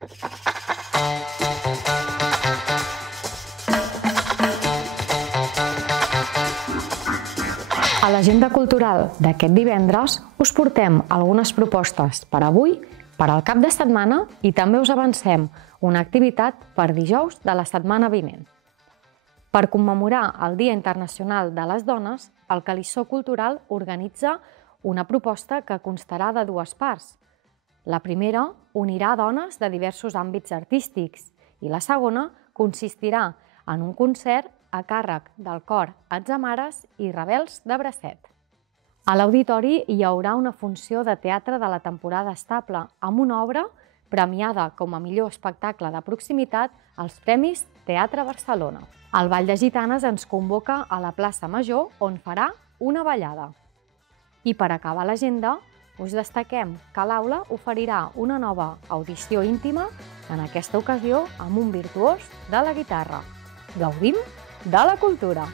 A l'agenda cultural d'aquest divendres us portem algunes propostes per avui, per al cap de setmana i també us avancem una activitat per dijous de la setmana vinent. Per commemorar el Dia Internacional de les Dones, el Calissó Cultural organitza una proposta que constarà de dues parts. La primera unirà dones de diversos àmbits artístics i la segona consistirà en un concert a càrrec del cor Atzamares i Rebels de Bracet. A l'auditori hi haurà una funció de teatre de la temporada estable amb una obra premiada com a millor espectacle de proximitat als Premis Teatre Barcelona. El Ball de Gitanes ens convoca a la plaça Major, on farà una ballada. I per acabar l'agenda, us destaquem que l'aula oferirà una nova audició íntima, en aquesta ocasió amb un virtuós de la guitarra. Gaudim de la cultura!